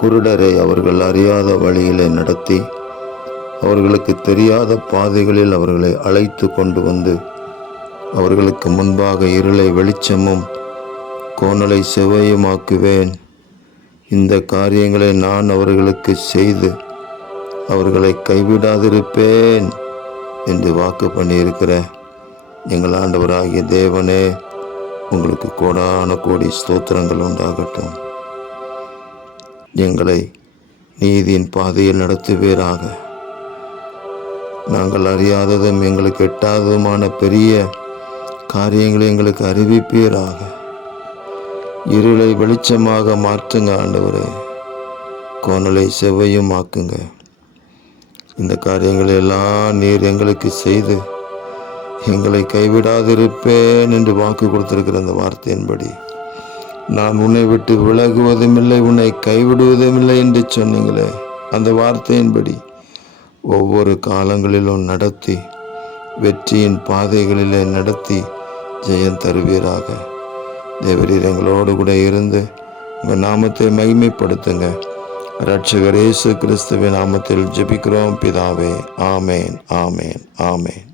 குருடரை அவர்கள் அறியாத வழியிலே நடத்தி அவர்களுக்கு தெரியாத பாதைகளில் அவர்களை அழைத்து கொண்டு வந்து அவர்களுக்கு முன்பாக இருளை வெளிச்சமும் கோணலை செவ்வையுமாக்குவேன். இந்த காரியங்களை நான் அவர்களுக்கு செய்து அவர்களை கைவிடாதிருப்பேன் என்று வாக்கு பண்ணியிருக்கிற எங்கள் ஆண்டவராகிய தேவனே, உங்களுக்கு கோடான கோடி ஸ்தோத்திரங்கள் உண்டாகட்டும். எங்களை நீதியின் பாதையில் நடத்துவீராக. நாங்கள் அறியாததும் எங்களுக்கு எட்டாததுமான பெரிய காரியங்களை எங்களுக்கு அறிவிப்பீராக. இருளை வெளிச்சமாக மாற்றுங்க ஆண்டவரே, கோணலை செவ்வையும் ஆக்குங்க. இந்த காரியங்களை எல்லாம் நீர் எங்களுக்கு செய்து எங்களை கைவிடாதிருப்பேன் என்று வாக்கு கொடுத்திருக்கிற அந்த வார்த்தையின்படி நான் உன்னை விட்டு விலகுவதும் இல்லை, உன்னை கைவிடுவதும் இல்லை என்று சொன்னீங்களே, அந்த வார்த்தையின்படி ஒவ்வொரு காலங்களிலும் நடத்தி வெற்றியின் பாதைகளிலே நடத்தி ஜெயம் தருவீராக. தேவரீர் எங்களோடு கூட இருந்து உங்கள் நாமத்தை மகிமைப்படுத்துங்க. இரட்சகர் இயேசு கிறிஸ்துவின் நாமத்தில் ஜெபிக்கிறோம் பிதாவே. ஆமேன், ஆமேன், ஆமேன்.